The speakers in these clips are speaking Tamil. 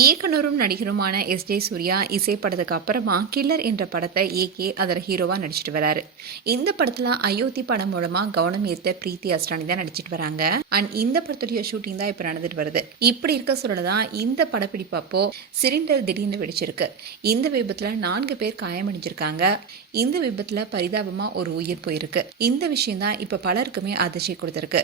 இயக்குனரும் நடிகருமான எஸ்.ஜே. சூர்யா இசைப்படத்துக்கு அப்புறமா கில்லர் என்ற படத்தை இயக்கி அதில் ஹீரோவா நடிச்சிட்டு வராரு. இந்த படத்துல அயோத்தி படம் மூலமா கவனம் ஈர்த்த பிரீத்தி அஸ்ரானி தான் நடிச்சிட்டு வராங்க. அண்ட் இந்த படத்துடைய ஷூட்டிங் தான் இப்ப நடந்துட்டு வருது. இப்படி இருக்க சொல்லதான் இந்த படப்பிடிப்பு அப்போ சிலிண்டர் திடீர்னு வெடிச்சிருக்கு. இந்த விபத்துல 4 பேர் காயமடைஞ்சிருக்காங்க. இந்த விபத்துல பரிதாபமா ஒரு உயிர் போயிருக்கு. இந்த விஷயம் தான் இப்ப பலருக்குமே அதிர்ச்சி கொடுத்திருக்கு.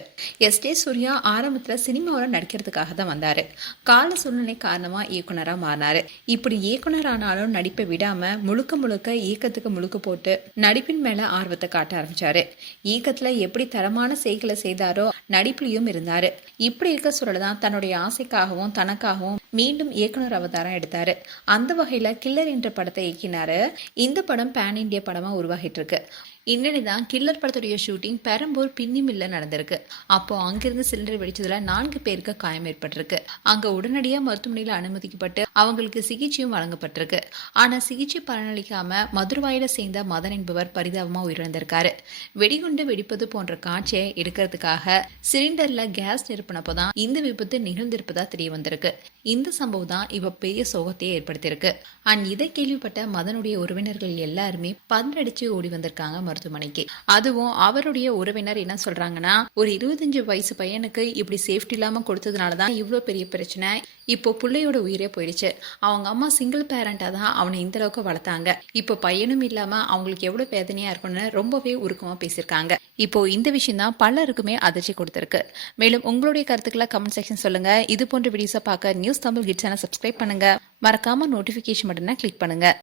எஸ்.ஜே. சூர்யா ஆரம்பத்துல சினிமாவில் நடிக்கிறதுக்காக தான் வந்தாரு. கால சூழ்நிலை காரணமா இயக்குனரா மாறினாரு. இப்படி இயக்குனர் ஆனாலும் நடிப்பை விடாம முழுக்க முழுக்க இயக்கத்துக்கு முழுக்க போட்டு நடிப்பின் மேல ஆர்வத்தை காட்ட ஆரம்பிச்சாரு. இயக்கத்துல எப்படி தரமான செய்களை செய்தாரோ நடிப்புலயும் இருந்தாரு. இப்படி இருக்க சொல்லதான் தன்னுடைய ஆசைக்காகவும் தனக்காகவும் மீண்டும் இயக்குனர் அவதாரம் எடுத்தாரு. அந்த வகையில கில்லர் என்ற படத்தை இயக்கினாரு. இந்த படம் பேன் இந்தியா படமா உருவாகிட்டு இருக்கு. இன்னைதான் கில்லர் படத்துடைய ஷூட்டிங் பெரம்பூர் பின்னி மில்ல நடந்திருக்கு. அப்போ அங்கிருந்து சிலிண்டர் வெடிச்சதுல 4 பேருக்கு காயம் ஏற்பட்டிருக்கு. அங்க உடனடியா மருத்துவமனையில அனுமதிக்கப்பட்டு அவங்களுக்கு சிகிச்சையும் வழங்கப்பட்டிருக்கு. ஆனா சிகிச்சை பலனளிக்காம மதுரவாயில சேர்ந்த மதன் என்பவர் பரிதாபமா உயிரிழந்திருக்காரு. வெடிகுண்டு வெடிப்பது போன்ற காட்சியை எடுக்கிறதுக்காக சிலிண்டர்ல கேஸ் நிரப்பினப்போதான் இந்த விபத்து நிகழ்ந்திருப்பதா தெரிய வந்திருக்கு. இந்த சம்பவம் தான் இப்ப பெரிய சோகத்தையே ஏற்படுத்தியிருக்கு. அண்ட் இதை கேள்விப்பட்ட மதனுடைய உறவினர்கள் எல்லாருமே பந்தடிச்சு ஓடி வந்திருக்காங்க மருத்துவமனைக்கு. அதுவும் அவருடைய உறவினர் என்ன சொல்றாங்கன்னா, ஒரு 25 வயசு பையனுக்கு இப்படி சேஃப்டி இல்லாம கொடுத்ததுனாலதான் இவ்வளவு பெரிய பிரச்சனை. இப்போ பிள்ளையோட உயிரே போயிடுச்சு. அவங்க அம்மா சிங்கிள் பேரண்டா தான் அவனை இந்த அளவுக்கு வளர்த்தாங்க. இப்போ பையனும் இல்லாம அவங்களுக்கு எவ்வளவு வேதனையா இருக்கும்னு ரொம்பவே உருக்கமா பேசியிருக்காங்க. இப்போ இந்த விஷயம் தான் பலருக்குமே அதிர்ச்சி கொடுத்திருக்கு. மேலும் உங்களுடைய கருத்துக்களை கமெண்ட் செக்ஷன் சொல்லுங்க. இது போன்ற வீடியோஸை பார்க்க நியூஸ் தமிழ் கிட் சேனல் சப்ஸ்கிரைப் பண்ணுங்க. மறக்காம நோட்டிபிகேஷன் பட்டனை கிளிக் பண்ணுங்க.